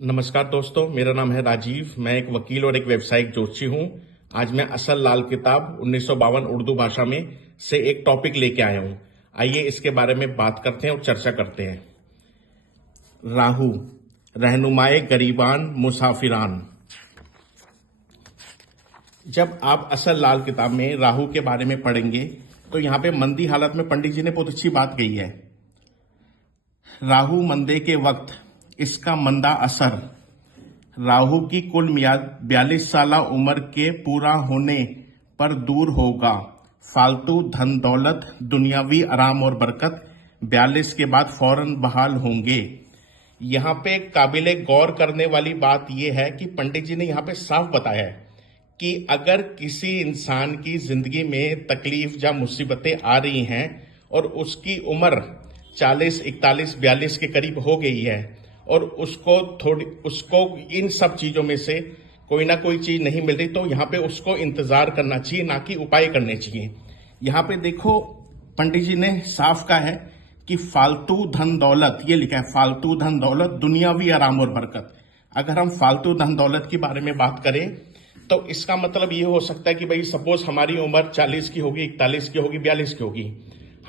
नमस्कार दोस्तों, मेरा नाम है राजीव। मैं एक वकील और एक व्यवसायिक ज्योतिषी हूं। आज मैं असल लाल किताब 1952 उर्दू भाषा में से एक टॉपिक लेके आया हूं। आइए इसके बारे में बात करते हैं और चर्चा करते हैं। राहु, रहनुमाए गरीबान मुसाफिरान। जब आप असल लाल किताब में राहु के बारे में पढ़ेंगे तो यहाँ पे मंदी हालत में पंडित जी ने बहुत अच्छी बात कही है। राहु मंदे के वक्त इसका मंदा असर, राहु की कुल मियाद 42 साला उम्र के पूरा होने पर दूर होगा। फालतू धन दौलत, दुनियावी आराम और बरकत 42 के बाद फौरन बहाल होंगे। यहाँ पे काबिले गौर करने वाली बात यह है कि पंडित जी ने यहाँ पे साफ बताया है कि अगर किसी इंसान की जिंदगी में तकलीफ या मुसीबतें आ रही हैं और उसकी उम्र 40, 41, 42 के करीब हो गई है और उसको इन सब चीजों में से कोई ना कोई चीज नहीं मिल रही, तो यहाँ पे उसको इंतजार करना चाहिए, ना कि उपाय करने चाहिए। यहाँ पे देखो पंडित जी ने साफ कहा है कि फालतू धन दौलत, ये लिखा है फालतू धन दौलत, दुनियावी आराम और बरकत। अगर हम फालतू धन दौलत के बारे में बात करें तो इसका मतलब ये हो सकता है कि भाई सपोज हमारी उम्र 40 की होगी, 41 की होगी, 42 की होगी,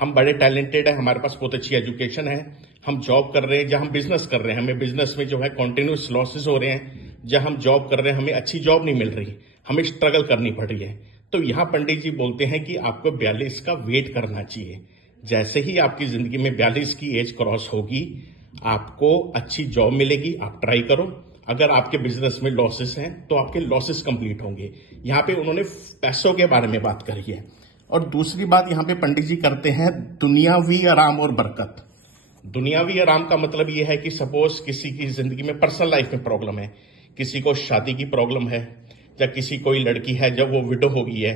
हम बड़े टैलेंटेड है, हमारे पास बहुत अच्छी एजुकेशन है, हम जॉब कर रहे हैं, जहां हम बिजनेस कर रहे हैं, हमें बिजनेस में जो है कॉन्टिन्यूस लॉसेस हो रहे हैं, जहां हम जॉब कर रहे हैं हमें अच्छी जॉब नहीं मिल रही, हमें स्ट्रगल करनी पड़ रही है। तो यहां पंडित जी बोलते हैं कि आपको 42 का वेट करना चाहिए। जैसे ही आपकी जिंदगी में 42 की एज क्रॉस होगी, आपको अच्छी जॉब मिलेगी, आप ट्राई करो। अगर आपके बिजनेस में लॉसेस हैं तो आपके लॉसेस कंप्लीट होंगे। यहाँ पे उन्होंने पैसों के बारे में बात करी है। और दूसरी बात यहाँ पे पंडित जी करते हैं दुनियावी आराम और बरकत। दुनियावी आराम का मतलब यह है कि सपोज किसी की जिंदगी में पर्सनल लाइफ में प्रॉब्लम है, किसी को शादी की प्रॉब्लम है, या किसी कोई लड़की है जब वो विडो हो गई है,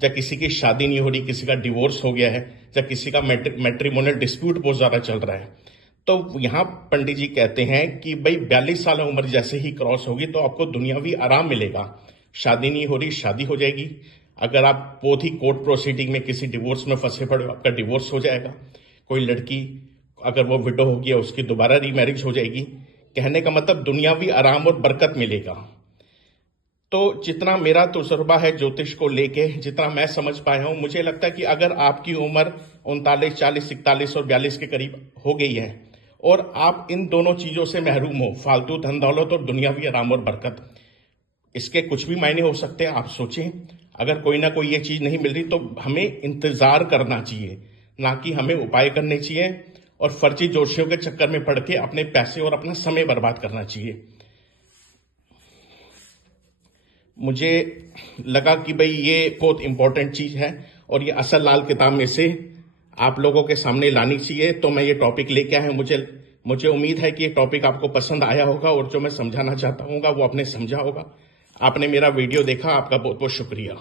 या किसी की शादी नहीं हो रही, किसी का डिवोर्स हो गया है, या किसी का मैट्रिमोनियल डिस्प्यूट बहुत ज्यादा चल रहा है, तो यहाँ पंडित जी कहते हैं कि भाई 42 साल उम्र जैसे ही क्रॉस होगी तो आपको दुनियावी आराम मिलेगा। शादी नहीं हो रही, शादी हो जाएगी। अगर आप बहुत ही कोर्ट प्रोसीडिंग में किसी डिवोर्स में फंसे पड़े, आपका डिवोर्स हो जाएगा। कोई लड़की अगर वो विडो हो गया, उसकी दोबारा रीमैरिज हो जाएगी। कहने का मतलब दुनियावी आराम और बरकत मिलेगा। तो जितना मेरा तजुर्बा है ज्योतिष को लेके, जितना मैं समझ पाया हूं, मुझे लगता है कि अगर आपकी उम्र 39, 40, 41 और 42 के करीब हो गई है और आप इन दोनों चीजों से महरूम हो, फालतू धन दौलत और दुनियावी आराम और बरकत, इसके कुछ भी मायने हो सकते हैं। आप सोचें, अगर कोई ना कोई ये चीज नहीं मिल रही तो हमें इंतजार करना चाहिए, ना कि हमें उपाय करने चाहिए और फर्जी जोशियों के चक्कर में पड़ के अपने पैसे और अपना समय बर्बाद करना चाहिए। मुझे लगा कि भाई ये बहुत इंपॉर्टेंट चीज है और ये असल लाल किताब में से आप लोगों के सामने लानी चाहिए, तो मैं ये टॉपिक लेके आया हूं। मुझे उम्मीद है कि ये टॉपिक आपको पसंद आया होगा और जो मैं समझाना चाहता हूँ वो आपने समझा होगा। आपने मेरा वीडियो देखा, आपका बहुत बहुत शुक्रिया।